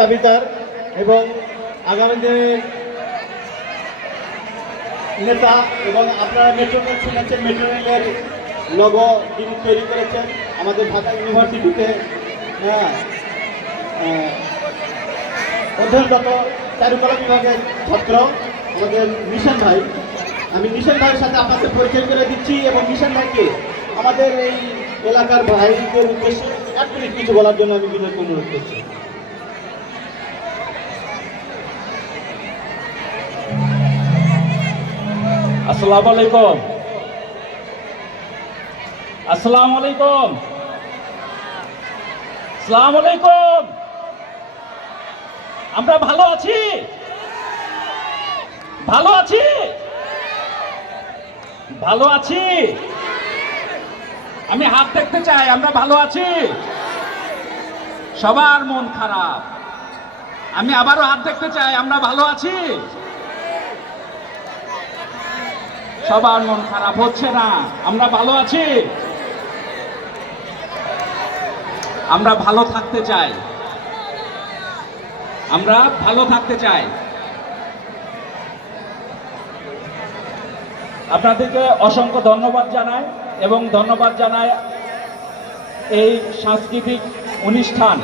দাবিদার এবং আগামী দিনে নেতা এবং আপনারা মেট্রো রেল শুনেছেন, মেট্রো রেলের লোগো যিনি তৈরি করেছেন আমাদের ঢাকা ইউনিভার্সিটিতে অধ্যয়নরত চারুকলা বিভাগের ছাত্র আমাদের নিশান ভাই। আমি নিশান ভাইয়ের সাথে আপনাদের পরিচয় করে দিচ্ছি এবং নিশান ভাইকে আমাদের এই এলাকার ভাইদের উদ্দেশ্যে এক মিনিট কিছু বলার জন্য আমি বিনয় অনুরোধ করছি। আসসালামু আলাইকুম। আসসালামু আলাইকুম। আসসালামু আলাইকুম। আমরা ভালো আছি, ভালো আছি, ভালো আছি। আমি হাত দেখতে চাই। আমরা ভালো আছি। সবার মন খারাপ। আমি আবারও হাত দেখতে চাই। আমরা ভালো আছি। সবার মন খারাপ হচ্ছে না। আমরা ভালো আছি। আমরা ভালো থাকতে চাই। আমরা ভালো থাকতে চাই। আপনাদেরকে অসংখ্য ধন্যবাদ জানাই এবং ধন্যবাদ জানাই এই সাংস্কৃতিক অনুষ্ঠান